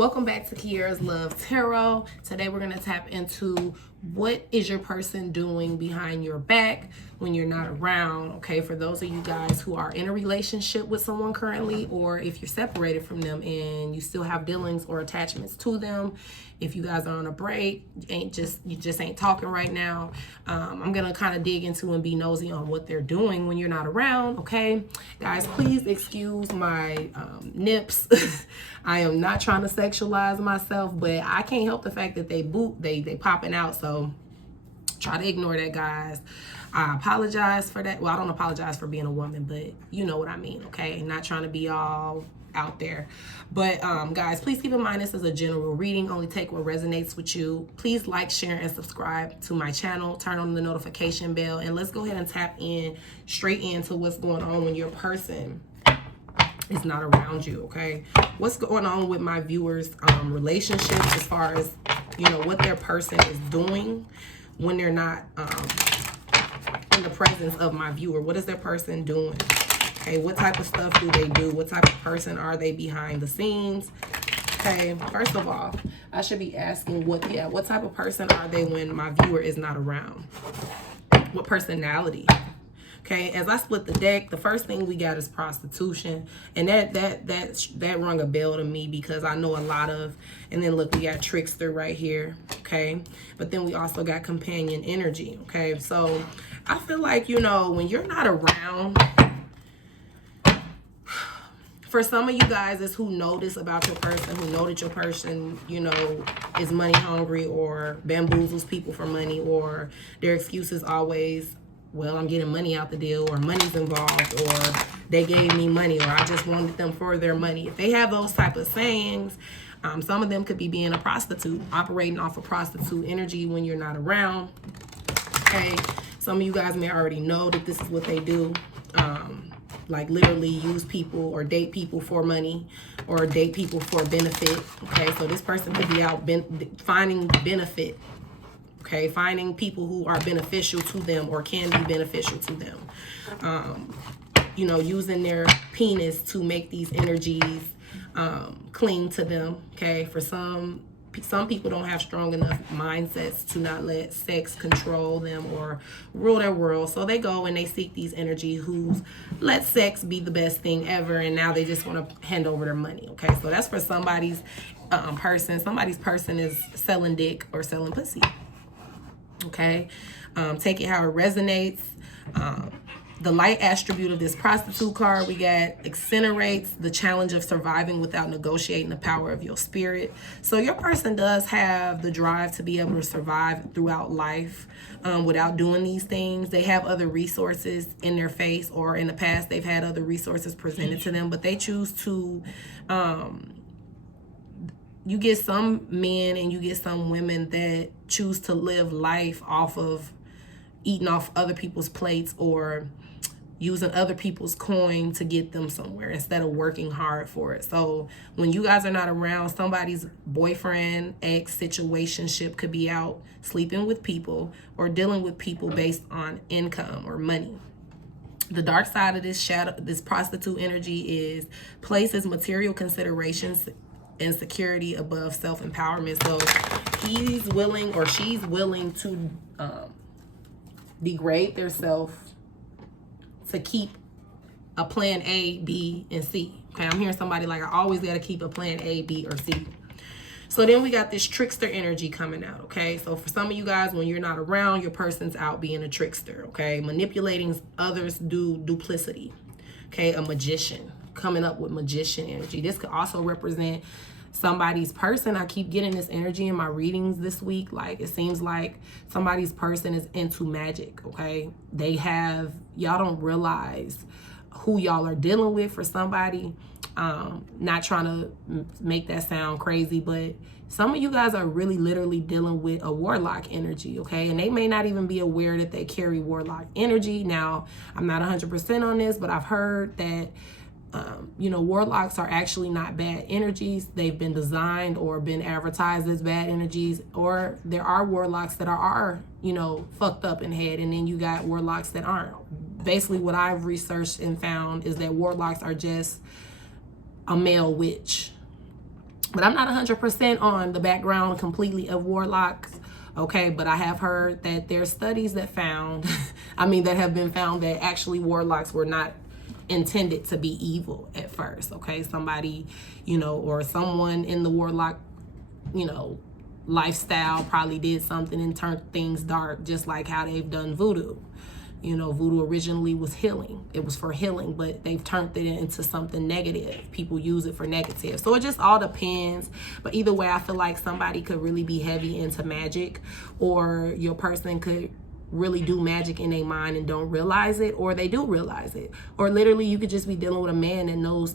Welcome back to Kiarra's's Love Tarot. Today we're going to tap into what is your person doing behind your back when you're not around. Okay, for those of you guys who are in a relationship with someone currently, or if you're separated from them and you still have dealings or attachments to them, if you guys are on a break, you just ain't talking right now, I'm gonna kind of dig into and be nosy on what they're doing when you're not around. Okay, guys, please excuse my nips. I am not trying to sexualize myself, but I can't help the fact that they popping out, so try to ignore that, guys. I apologize for that. Well, I don't apologize for being a woman, but you know what I mean, okay? Not trying to be all out there. But guys, please keep in mind this is a general reading. Only take what resonates with you. Please like, share, and subscribe to my channel. Turn on the notification bell, and let's go ahead and tap in straight into what's going on when your person is not around you. Okay, what's going on with my viewers' relationships, as far as, you know, what their person is doing when they're not in the presence of my viewer. What is their person doing? Okay, what type of stuff do they do? What type of person are they behind the scenes? Okay, first of all, I should be asking what type of person are they when my viewer is not around? What personality? Okay, as I split the deck, the first thing we got is prostitution, and that rung a bell to me because I know a lot of. And then look, we got Trickster right here. Okay, but then we also got companion energy. Okay, so I feel like, you know, when you're not around, for some of you guys, it's who know this about your person, who know that your person, you know, is money hungry or bamboozles people for money, or their excuse is always, well, I'm getting money out the deal, or money's involved, or they gave me money, or I just wanted them for their money. If they have those type of sayings, some of them could be being a prostitute, operating off of prostitute energy when you're not around. Okay, some of you guys may already know that this is what they do. Like literally use people or date people for money, or date people for benefit. Okay, so this person could be out finding benefit. Okay, finding people who are beneficial to them or can be beneficial to them. You know, using their penis to make these energies cling to them. Okay, for some people don't have strong enough mindsets to not let sex control them or rule their world, so they go and they seek these energies who let sex be the best thing ever, and now they just want to hand over their money. Okay, so that's for somebody's person. Somebody's person is selling dick or selling pussy. Okay, take it how it resonates. The light attribute of this prostitute card, we got accentuates the challenge of surviving without negotiating the power of your spirit. So your person does have the drive to be able to survive throughout life without doing these things. They have other resources in their face, or in the past they've had other resources presented to them, but they choose to you get some men and you get some women that choose to live life off of eating off other people's plates, or using other people's coin to get them somewhere instead of working hard for it. So when you guys are not around, somebody's boyfriend, ex, situationship could be out sleeping with people or dealing with people based on income or money. The dark side of this prostitute energy is places material considerations and security above self-empowerment. So he's willing or she's willing to degrade themselves to keep a plan A, B, and C. Okay, I'm hearing somebody like, I always got to keep a plan A, B, or C. So then we got this trickster energy coming out. Okay, so for some of you guys, when you're not around, your person's out being a trickster. Okay, manipulating others, duplicity. Okay, a magician, coming up with magician energy. This could also represent somebody's person. I keep getting this energy in my readings this week. Like, it seems like somebody's person is into magic. Okay, they have, y'all don't realize who y'all are dealing with. For somebody, not trying to make that sound crazy, but some of you guys are really literally dealing with a warlock energy. Okay, and they may not even be aware that they carry warlock energy. Now, I'm not 100% on this, but I've heard that you know, warlocks are actually not bad energies. They've been designed or been advertised as bad energies, or there are warlocks that are you know, fucked up in head, and then you got warlocks that aren't. Basically what I've researched and found is that warlocks are just a male witch. But I'm not 100% on the background completely of warlocks, okay? But I have heard that there's studies that found, that have been found that actually warlocks were not intended to be evil at first, okay? Somebody, or someone in the warlock, lifestyle probably did something and turned things dark, just like how they've done voodoo. Voodoo originally was healing. It was for healing, but they've turned it into something negative. People use it for negative. So it just all depends. But either way, I feel like somebody could really be heavy into magic, or your person could really do magic in their mind and don't realize it, or they do realize it. Or literally you could just be dealing with a man that knows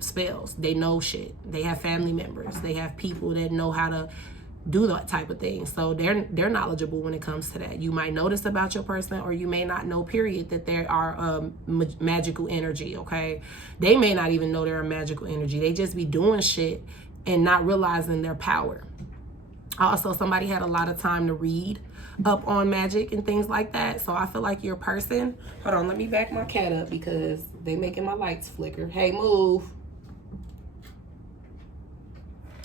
spells. They know shit. They have family members. They have people that know how to do that type of thing. So they're knowledgeable when it comes to that. You might notice about your person, or you may not know, period, that they are magical energy, okay? They may not even know they're a magical energy. They just be doing shit and not realizing their power. Also, somebody had a lot of time to read up on magic and things like that. So I feel like your person, hold on, let me back my cat up because they making my lights flicker. Hey, move.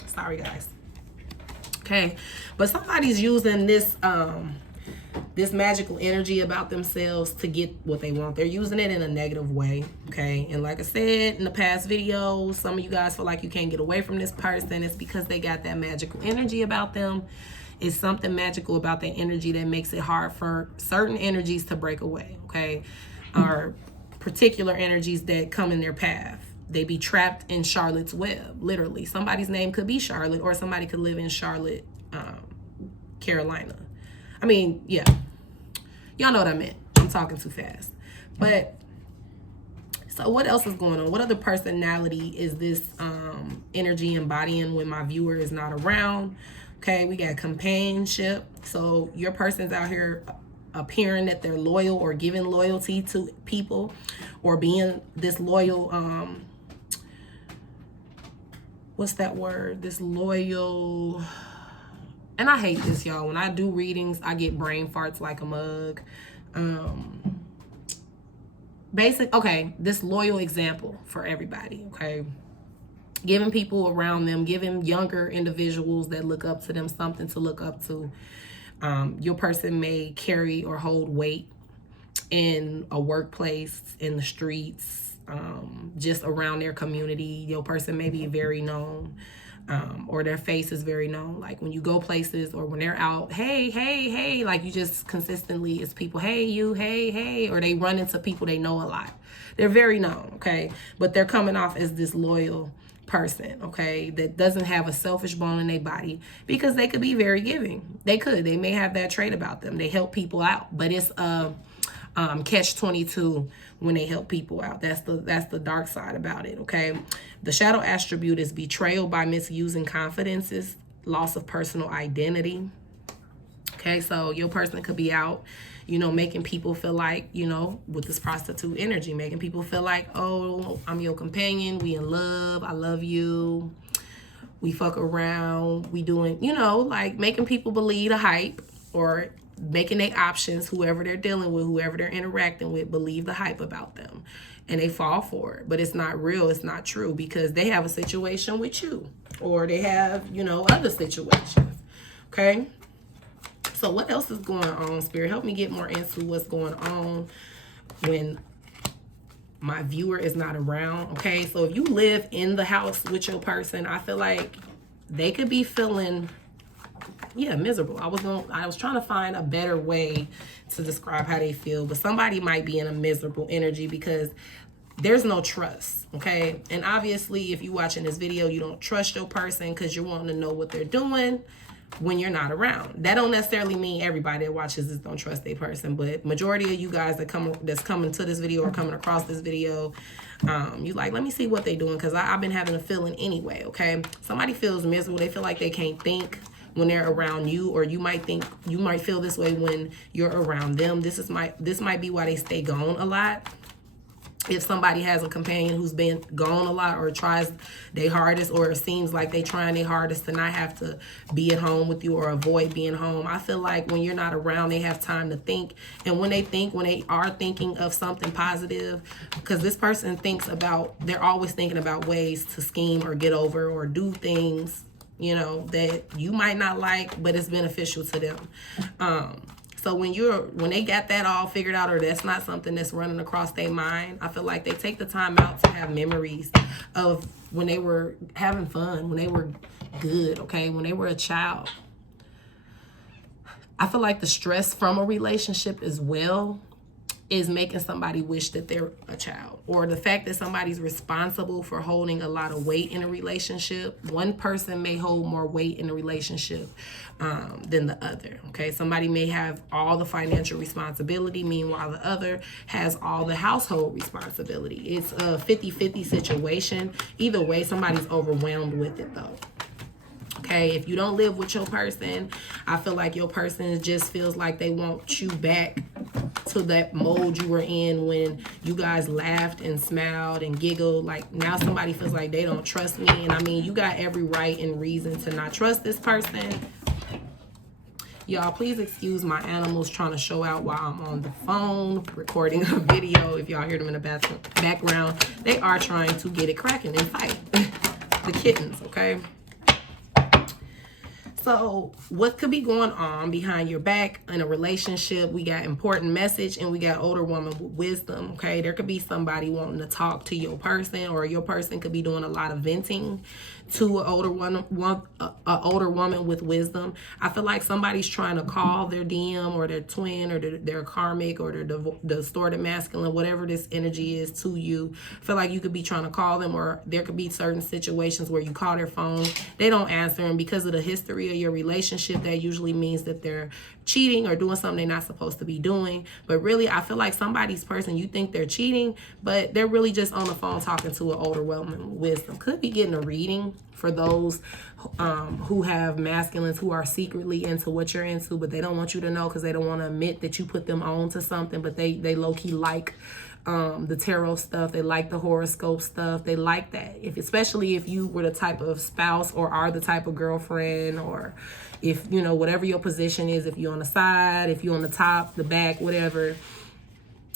Sorry, guys. Okay, but somebody's using this this magical energy about themselves to get what they want. They're using it in a negative way, okay? And like I said in the past videos, some of you guys feel like you can't get away from this person. It's because they got that magical energy about them. It's something magical about their energy that makes it hard for certain energies to break away, okay? Or particular energies that come in their path. They be trapped in Charlotte's web, literally. Somebody's name could be Charlotte, or somebody could live in Charlotte, Carolina. Yeah. Y'all know what I meant. I'm talking too fast. But, so what else is going on? What other personality is this energy embodying when my viewer is not around? Okay, we got companionship. So your person's out here appearing that they're loyal or giving loyalty to people, or being this loyal, what's that word? This loyal, and I hate this, y'all. When I do readings, I get brain farts like a mug. Okay, this loyal example for everybody, okay? Giving people around them, giving younger individuals that look up to them something to look up to. Your person may carry or hold weight in a workplace, in the streets, just around their community. Your person may be very known, or their face is very known. Like when you go places, or when they're out, hey, hey, hey, like you just consistently, it's people, hey, you, hey, hey, or they run into people they know a lot. They're very known, okay? But they're coming off as this loyal person, okay, that doesn't have a selfish bone in their body, because they could be very giving. They may have that trait about them. They help people out, but it's catch-22 when they help people out. That's the dark side about it, okay? The shadow attribute is betrayal by misusing confidences, loss of personal identity. Okay, so your person could be out, making people feel like, with this prostitute energy, making people feel like, oh, I'm your companion, we in love, I love you, we fuck around, we doing, like making people believe the hype, or making their options, whoever they're dealing with, whoever they're interacting with, believe the hype about them. And they fall for it. But it's not real, it's not true, because they have a situation with you, or they have, other situations, okay? So what else is going on, Spirit? Help me get more into what's going on when my viewer is not around, okay? So if you live in the house with your person, I feel like they could be feeling, miserable. I was trying to find a better way to describe how they feel, but somebody might be in a miserable energy because there's no trust, okay? And obviously, if you're watching this video, you don't trust your person because you're wanting to know what they're doing when you're not around. That don't necessarily mean everybody that watches this don't trust their person, but majority of you guys that's coming to this video or coming across this video, you like, let me see what they're doing, because I've been having a feeling anyway, okay? Somebody feels miserable. They feel like they can't think when they're around you, or you might feel this way when you're around them. This might be why they stay gone a lot. if somebody has a companion who's been gone a lot or tries their hardest, or it seems like they trying their hardest to not have to be at home with you or avoid being home, I feel like when you're not around, they have time to think. And when they are thinking of something positive, because this person they're always thinking about ways to scheme or get over or do things, you know, that you might not like, but it's beneficial to them. So when they got that all figured out, or that's not something that's running across their mind, I feel like they take the time out to have memories of when they were having fun, when they were good, okay, when they were a child. I feel like the stress from a relationship as well is making somebody wish that they're a child, or the fact that somebody's responsible for holding a lot of weight in a relationship. One person may hold more weight in a relationship than the other, okay? Somebody may have all the financial responsibility, meanwhile the other has all the household responsibility. It's a 50-50 situation. Either way, somebody's overwhelmed with it though. Okay, if you don't live with your person, I feel like your person just feels like they want you back to that mode you were in when you guys laughed and smiled and giggled. Like now somebody feels like they don't trust me. And I mean, you got every right and reason to not trust this person. Y'all, please excuse my animals trying to show out while I'm on the phone recording a video. If y'all hear them in the background, they are trying to get it cracking and fight. The kittens, okay? So what could be going on behind your back in a relationship? We got important message and we got older woman with wisdom, okay? There could be somebody wanting to talk to your person, or your person could be doing a lot of venting to an older woman with wisdom. I feel like somebody's trying to call their DM or their twin or their karmic or their distorted masculine, whatever this energy is to you. I feel like you could be trying to call them, or there could be certain situations where you call their phone, they don't answer, and because of the history of your relationship, that usually means that they're cheating or doing something they're not supposed to be doing. But really, I feel like somebody's person, you think they're cheating, but they're really just on the phone talking to an older woman with wisdom. Could be getting a reading for those who have masculines who are secretly into what you're into, but they don't want you to know because they don't want to admit that you put them on to something, but they low-key like the tarot stuff. They like the horoscope stuff. They like that. Especially if you were the type of spouse or are the type of girlfriend, or if, you know, whatever your position is, if you're on the side, if you're on the top, the back, whatever.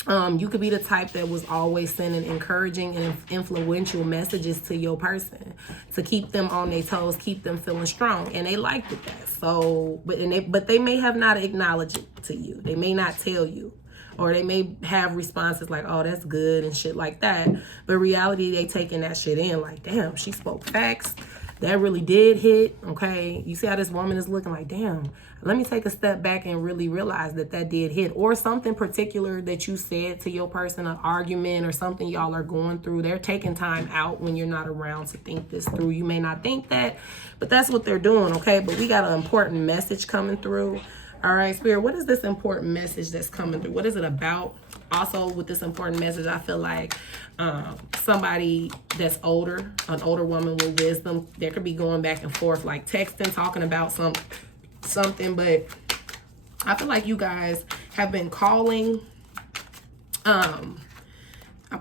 You could be the type that was always sending encouraging and influential messages to your person to keep them on their toes, keep them feeling strong, and they liked it that. So, but they may have not acknowledged it to you. They may not tell you, or they may have responses like, "Oh, that's good" and shit like that. But reality, they taking that shit in like, "Damn, she spoke facts. That really did hit." Okay, you see how this woman is looking like, "Damn, let me take a step back and really realize that did hit," or something particular that you said to your person, an argument or something y'all are going through. They're taking time out when you're not around to think this through. You may not think that, but that's what they're doing, okay? But we got an important message coming through. All right, Spirit, what is this important message that's coming through? What is it about? Also, with this important message, I feel like somebody that's older, an older woman with wisdom, there could be going back and forth, like texting, talking about something, but I feel like you guys have been calling,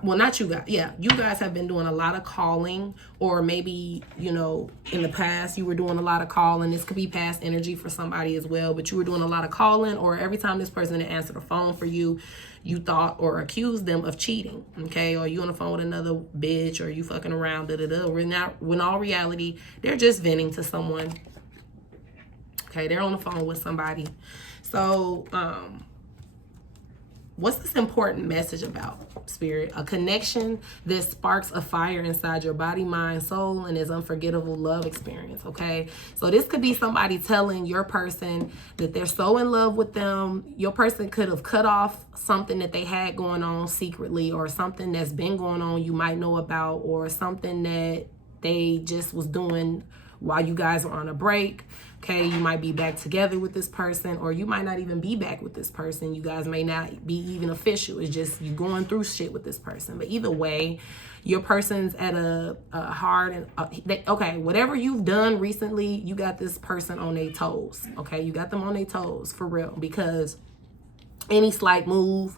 well, not you guys, yeah, you guys have been doing a lot of calling, or maybe, you know, in the past you were doing a lot of calling. This could be past energy for somebody as well, but you were doing a lot of calling, or every time this person didn't answer the phone for you, you thought or accused them of cheating, okay? Or you on the phone with another bitch, or you fucking around, when all reality, they're just venting to someone. Okay, they're on the phone with somebody. So, what's this important message about, Spirit? A connection that sparks a fire inside your body, mind, soul, and is unforgettable love experience, okay? So this could be somebody telling your person that they're so in love with them. Your person could have cut off something that they had going on secretly, or something that's been going on you might know about, or something that they just was doing while you guys are on a break. Okay, you might be back together with this person, or you might not even be back with this person. You guys may not be even official. It's just you going through shit with this person. But either way, your person's at a hard and okay, whatever you've done recently, you got this person on their toes. Okay, you got them on their toes for real, because any slight move,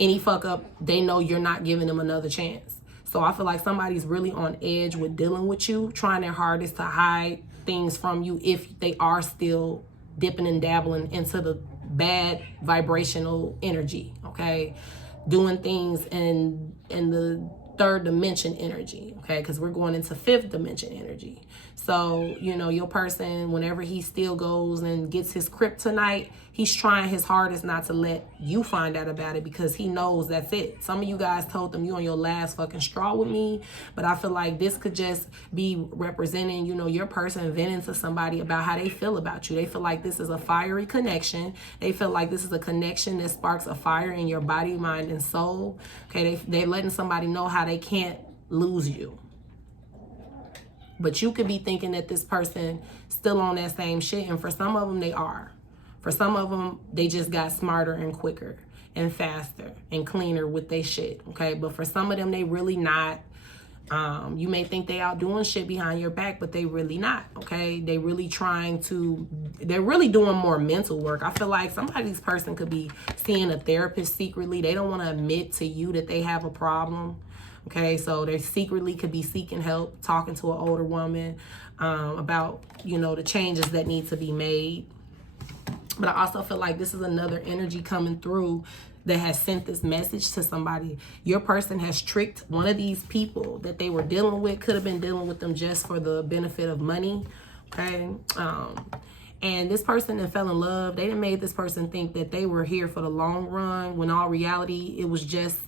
any fuck up, they know you're not giving them another chance. So I feel like somebody's really on edge with dealing with you, trying their hardest to hide things from you if they are still dipping and dabbling into the bad vibrational energy, okay? Doing things in the third dimension energy, okay? Because we're going into fifth dimension energy. So, you know, your person, whenever he still goes and gets his kryptonite, he's trying his hardest not to let you find out about it, because he knows that's it. Some of you guys told them you on your last fucking straw with me, but I feel like this could just be representing, you know, your person venting to somebody about how they feel about you. They feel like this is a fiery connection. They feel like this is a connection that sparks a fire in your body, mind, and soul. Okay, they're letting somebody know how they can't lose you. But you could be thinking that this person still on that same shit, and for some of them they are. For some of them, they just got smarter and quicker and faster and cleaner with their shit, okay? But for some of them, they really not. You may think they out doing shit behind your back, but they really not, okay? They're really doing more mental work. I feel like somebody's person could be seeing a therapist secretly. They don't want to admit to you that they have a problem, okay? So they secretly could be seeking help, talking to an older woman about, you know, the changes that need to be made. But I also feel like this is another energy coming through that has sent this message to somebody. Your person has tricked one of these people that they were dealing with, could have been dealing with them just for the benefit of money, okay? And this person that fell in love, they done made this person think that they were here for the long run, when all reality, it was just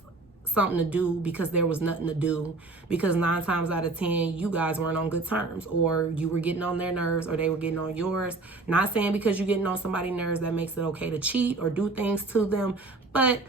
something to do because there was nothing to do, because 9 times out of 10 you guys weren't on good terms, or you were getting on their nerves or they were getting on yours. Not saying because you're getting on somebody's nerves that makes it okay to cheat or do things to them, but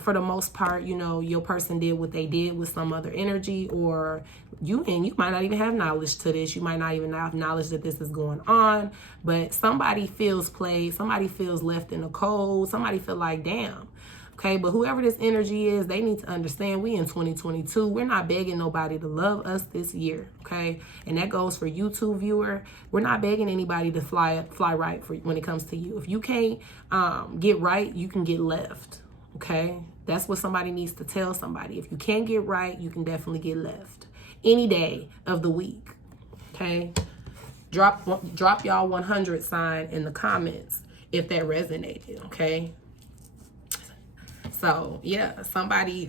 for the most part, you know, your person did what they did with some other energy, or you might not even have knowledge to this. You might not even have knowledge that this is going on, but somebody feels played, somebody feels left in the cold, somebody feel like, damn. Okay, but whoever this energy is, they need to understand we in 2022. We're not begging nobody to love us this year, okay? And that goes for you too, viewer. We're not begging anybody to fly right for when it comes to you. If you can't get right, you can get left, okay? That's what somebody needs to tell somebody. If you can't get right, you can definitely get left any day of the week, okay? Drop y'all 100 sign in the comments if that resonated, okay? So yeah, somebody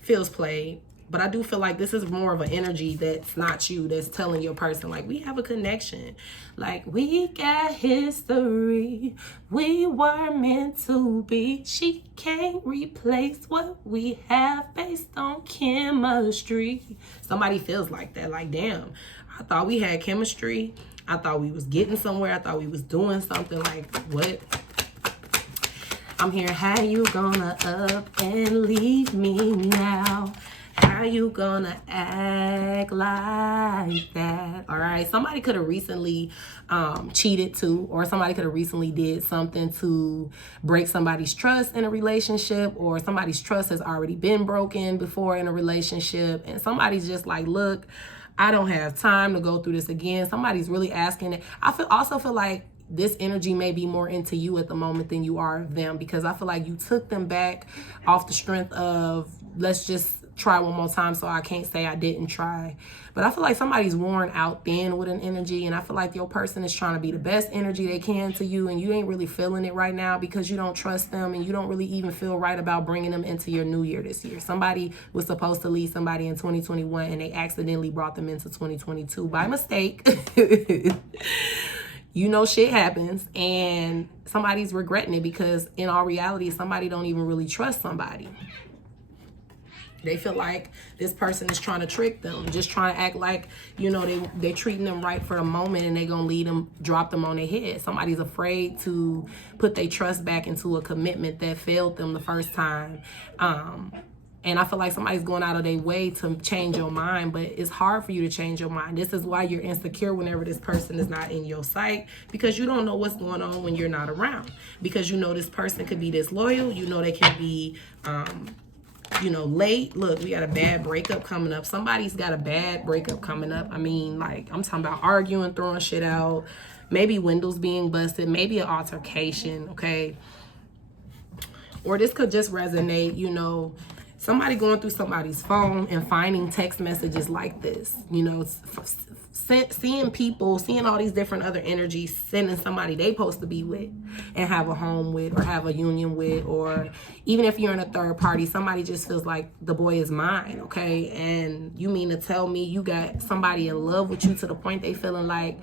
feels played, but I do feel like this is more of an energy that's not you, that's telling your person like, we have a connection, like we got history, we were meant to be. She can't replace what we have based on chemistry. Somebody feels like that, like, damn, I thought we had chemistry, I thought we was getting somewhere, I thought we was doing something, like what? I'm here, how you gonna up and leave me now? How you gonna act like that? All right, somebody could have recently cheated too, or somebody could have recently did something to break somebody's trust in a relationship, or somebody's trust has already been broken before in a relationship, and somebody's just like, look, I don't have time to go through this again. Somebody's really asking it. Also feel like this energy may be more into you at the moment than you are of them, because I feel like you took them back off the strength of, let's just try one more time so I can't say I didn't try. But I feel like somebody's worn out thin with an energy, and I feel like your person is trying to be the best energy they can to you, and you ain't really feeling it right now because you don't trust them, and you don't really even feel right about bringing them into your new year this year. Somebody was supposed to leave somebody in 2021 and they accidentally brought them into 2022 by mistake. You know, shit happens, and somebody's regretting it because in all reality, somebody don't even really trust somebody. They feel like this person is trying to trick them, just trying to act like, you know, they treating them right for the moment, and they gonna lead them, drop them on their head. Somebody's afraid to put their trust back into a commitment that failed them the first time. And I feel like somebody's going out of their way to change your mind, but it's hard for you to change your mind. This is why you're insecure whenever this person is not in your sight, because you don't know what's going on when you're not around. Because you know this person could be disloyal. You know they can be, you know, late. Look, we got a bad breakup coming up. Somebody's got a bad breakup coming up. I mean, like, I'm talking about arguing, throwing shit out, maybe windows being busted, maybe an altercation, okay? Or this could just resonate, you know, somebody going through somebody's phone and finding text messages like this, you know, seeing people, seeing all these different other energies, sending somebody they supposed to be with and have a home with or have a union with, or even if you're in a third party, somebody just feels like the boy is mine, okay? And you mean to tell me you got somebody in love with you to the point they feeling like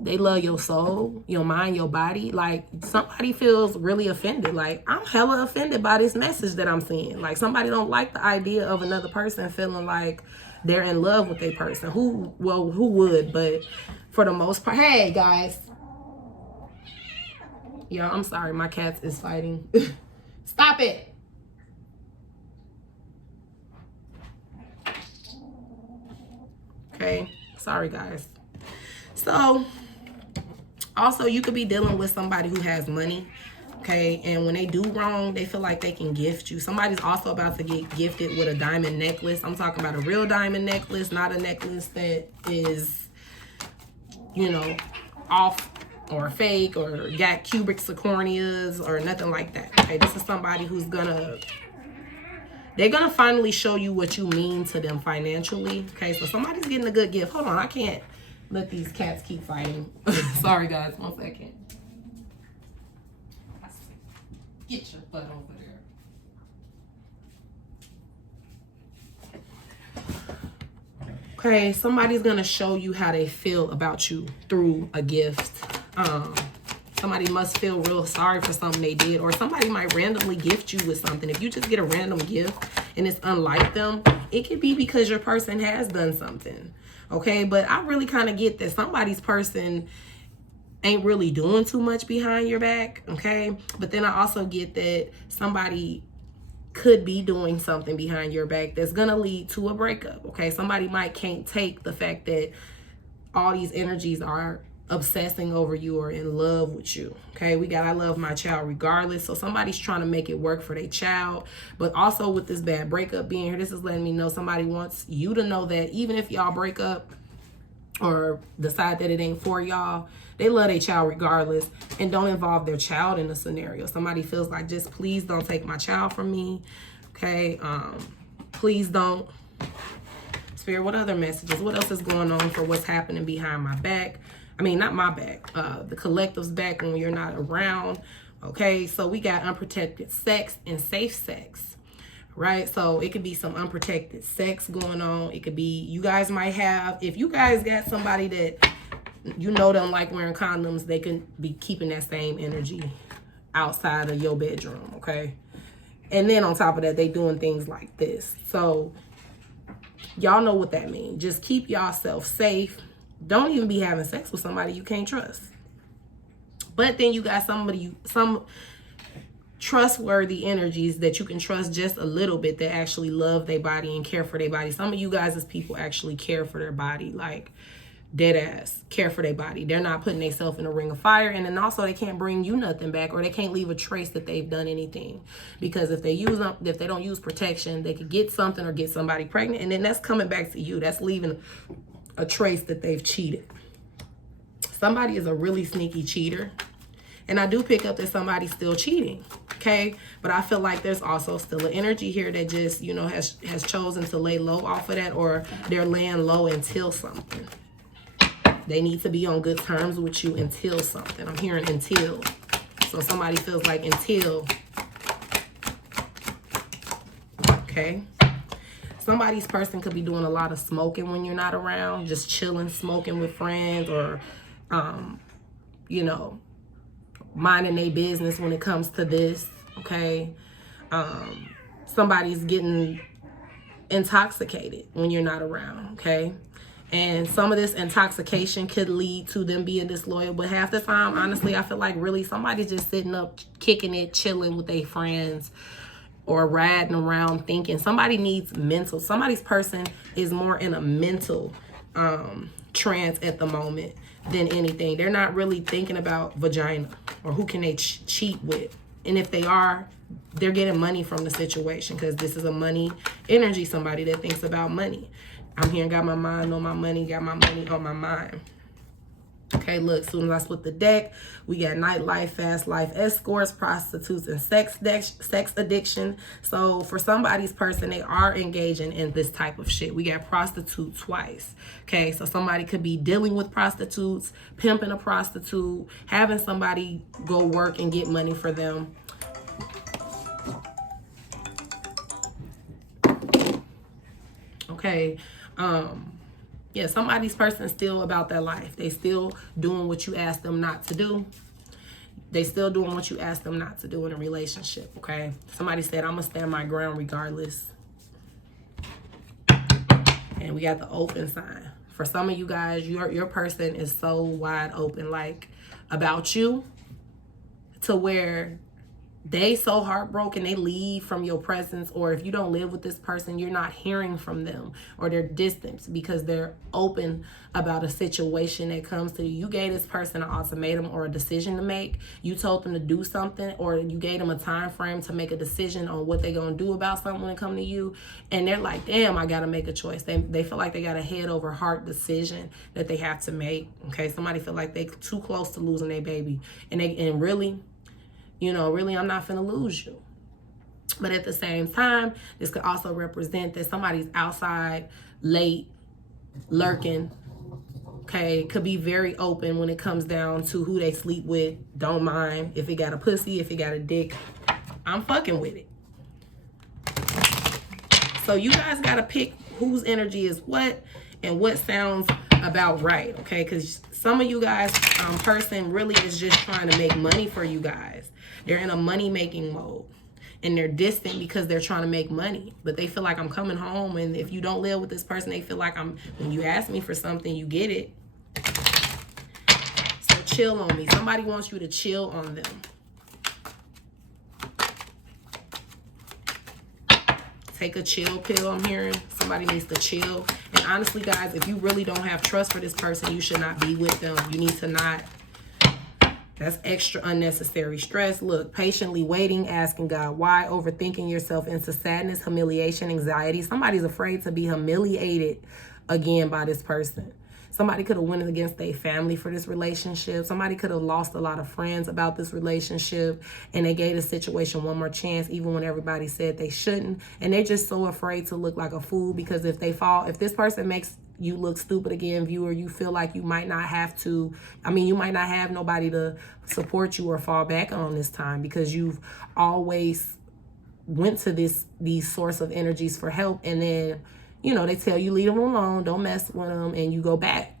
they love your soul, your mind, your body? Like, somebody feels really offended. Like, I'm hella offended by this message that I'm seeing. Like, somebody don't like the idea of another person feeling like they're in love with a person. Who would? But for the most part, hey guys. Yeah, I'm sorry, my cat is fighting. Stop it. Okay, sorry guys. So, also, you could be dealing with somebody who has money, okay? And when they do wrong, they feel like they can gift you. Somebody's also about to get gifted with a diamond necklace. I'm talking about a real diamond necklace, not a necklace that is, you know, off or fake or got cubic zirconias or nothing like that, okay? This is somebody who's they're gonna finally show you what you mean to them financially, okay? So somebody's getting a good gift. Hold on, I can't let these cats keep fighting. Sorry guys, 1 second. Get your butt over there. Okay, somebody's gonna show you how they feel about you through a gift. Somebody must feel real sorry for something they did, or somebody might randomly gift you with something. If you just get a random gift and it's unlike them, it could be because your person has done something. Okay, but I really kind of get that somebody's person ain't really doing too much behind your back, okay? But then I also get that somebody could be doing something behind your back that's gonna lead to a breakup, okay? Somebody can't take the fact that all these energies are obsessing over you or in love with you, okay? We got I love my child regardless. So somebody's trying to make it work for their child. But also with this bad breakup being here, this is letting me know somebody wants you to know that even if y'all break up or decide that it ain't for y'all, they love their child regardless and don't involve their child in the scenario. Somebody feels like, just please don't take my child from me, okay? Please don't. Spirit, what other messages? What else is going on for what's happening behind my back? I mean, not my back, the collective's back when you're not around, okay? So we got unprotected sex and safe sex, right? So it could be some unprotected sex going on. It could be, you guys might have, if you guys got somebody that you know don't like wearing condoms, they can be keeping that same energy outside of your bedroom, okay? And then on top of that, they doing things like this. So y'all know what that means. Just keep yourself safe. Don't even be having sex with somebody you can't trust. But then you got some trustworthy energies that you can trust just a little bit that actually love their body and care for their body. Some of you guys as people actually care for their body, like dead ass care for their body. They're not putting themselves in a ring of fire. And then also they can't bring you nothing back, or they can't leave a trace that they've done anything. Because if they don't use protection, they could get something or get somebody pregnant. And then that's coming back to you. That's leaving a trace that they've cheated. Somebody is a really sneaky cheater. And I do pick up that somebody's still cheating, okay? But I feel like there's also still an energy here that just, you know, has chosen to lay low off of that, or they're laying low until something. They need to be on good terms with you until something. I'm hearing until. So somebody feels like until. Okay? Somebody's person could be doing a lot of smoking when you're not around, just chilling, smoking with friends, or, you know, minding their business when it comes to this, okay? Somebody's getting intoxicated when you're not around, okay? And some of this intoxication could lead to them being disloyal, but half the time, honestly, I feel like really somebody's just sitting up, kicking it, chilling with their friends, or riding around thinking. Somebody needs mental. Somebody's person is more in a mental trance at the moment than anything. They're not really thinking about vagina or who can they cheat with. And if they are, they're getting money from the situation, because this is a money energy, somebody that thinks about money. I'm here and got my mind on my money, got my money on my mind. Okay, look, as soon as I split the deck, we got nightlife, fast life, escorts, prostitutes, and sex addiction. So for somebody's person, they are engaging in this type of shit. We got prostitute twice. Okay, so somebody could be dealing with prostitutes, pimping a prostitute, having somebody go work and get money for them. Okay, yeah, somebody's person is still about their life. They still doing what you ask them not to do. They still doing what you ask them not to do in a relationship, okay? Somebody said, I'm going to stand my ground regardless. And we got the open sign. For some of you guys, your person is so wide open, like, about you, to where they so heartbroken they leave from your presence, or if you don't live with this person, you're not hearing from them, or they're distant because they're open about a situation that comes to you. You gave this person an ultimatum or a decision to make. You told them to do something, or you gave them a time frame to make a decision on what they're gonna do about something when it comes to you, and they're like, damn, I gotta make a choice. They feel like they got a head over heart decision that they have to make. Okay, somebody feel like they too close to losing their baby, and really, you know, really, I'm not finna lose you. But at the same time, this could also represent that somebody's outside, late, lurking, okay? Could be very open when it comes down to who they sleep with. Don't mind if it got a pussy, if it got a dick. I'm fucking with it. So you guys gotta pick whose energy is what and what sounds about right, okay? Because some of you guys, person really is just trying to make money for you guys. They're in a money-making mode, and they're distant because they're trying to make money. But they feel like I'm coming home, and if you don't live with this person, they feel like when you ask me for something, you get it. So chill on me. Somebody wants you to chill on them. Take a chill pill, I'm hearing. Somebody needs to chill. And honestly, guys, if you really don't have trust for this person, you should not be with them. You need to not. That's extra unnecessary stress. Look, patiently waiting, asking God why, overthinking yourself into sadness, humiliation, anxiety. Somebody's afraid to be humiliated again by this person. Somebody could have went against their family for this relationship. Somebody could have lost a lot of friends about this relationship, and they gave the situation one more chance even when everybody said they shouldn't. And they're just so afraid to look like a fool, because if this person makes you look stupid again, viewer, you feel like you might not have to, you might not have nobody to support you or fall back on this time, because you've always went to these source of energies for help, and then, you know, they tell you leave them alone, don't mess with them, and you go back.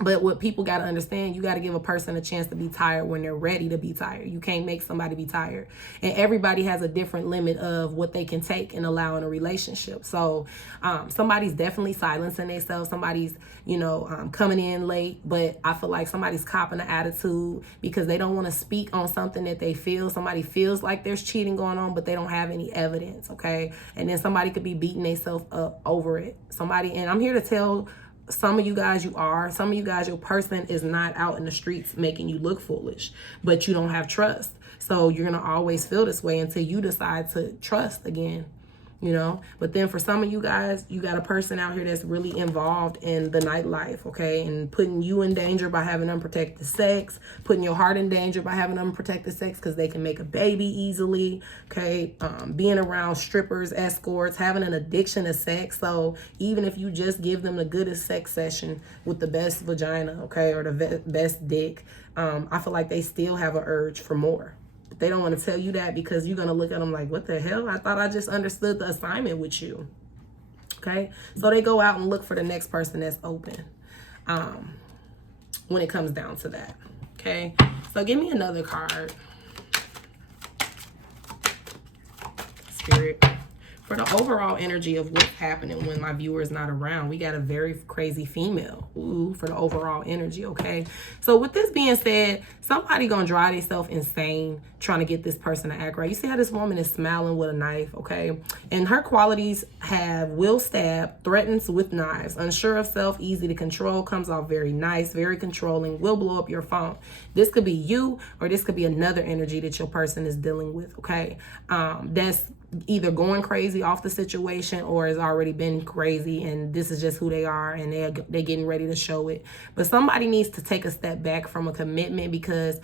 But what people got to understand, you got to give a person a chance to be tired when they're ready to be tired. You can't make somebody be tired. And everybody has a different limit of what they can take and allow in a relationship. So somebody's definitely silencing themselves. Somebody's, coming in late. But I feel like somebody's copping the attitude because they don't want to speak on something that they feel. Somebody feels like there's cheating going on, but they don't have any evidence, okay? And then somebody could be beating themselves up over it. And I'm here to tell some of you guys some of you guys, your person is not out in the streets making you look foolish, but you don't have trust. So you're going to always feel this way until you decide to trust again, But then for some of you guys, you got a person out here that's really involved in the nightlife, okay? And putting you in danger by having unprotected sex, putting your heart in danger by having unprotected sex because they can make a baby easily, okay? Being around strippers, escorts, having an addiction to sex. So even if you just give them the goodest sex session with the best vagina, okay, or the best dick, I feel like they still have an urge for more. They don't want to tell you that because you're going to look at them like, what the hell? I thought I just understood the assignment with you. Okay? So they go out and look for the next person that's open when it comes down to that. Okay? So give me another card. Spirit. For the overall energy of what's happening when my viewer is not around, we got a very crazy female. Ooh, for the overall energy, okay? So with this being said, somebody gonna drive themselves insane trying to get this person to act right. You see how this woman is smiling with a knife, okay? And her qualities have will stab, threatens with knives, unsure of self, easy to control, comes off very nice, very controlling, will blow up your phone. This could be you, or this could be another energy that your person is dealing with, okay? That's either going crazy off the situation or has already been crazy and this is just who they are and they're getting ready to show it. But somebody needs to take a step back from a commitment because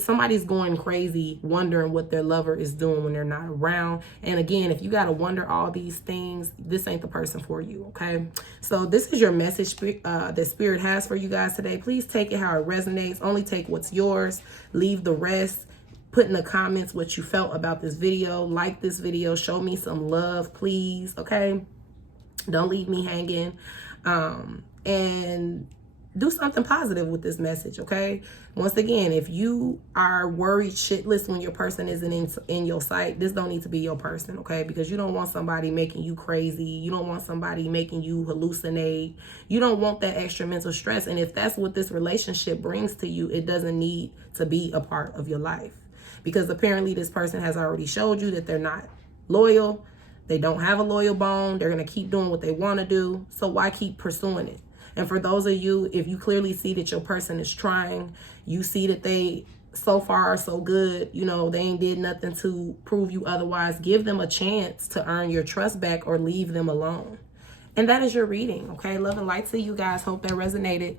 somebody's going crazy wondering what their lover is doing when they're not around. And again, if you got to wonder all these things, this ain't the person for you, okay? So this is your message that Spirit has for you guys today. Please take it how it resonates. Only take what's yours. Leave the rest. Put in the comments what you felt about this video. Like this video. Show me some love, please. Okay? Don't leave me hanging. And do something positive with this message, okay? Once again, if you are worried shitless when your person isn't in your sight, this don't need to be your person, okay? Because you don't want somebody making you crazy. You don't want somebody making you hallucinate. You don't want that extra mental stress. And if that's what this relationship brings to you, it doesn't need to be a part of your life. Because apparently this person has already showed you that they're not loyal. They don't have a loyal bone. They're going to keep doing what they want to do. So why keep pursuing it? And for those of you, if you clearly see that your person is trying, you see that they so far are so good, you know, they ain't did nothing to prove you otherwise, give them a chance to earn your trust back or leave them alone. And that is your reading, okay? Love and light to you guys. Hope that resonated.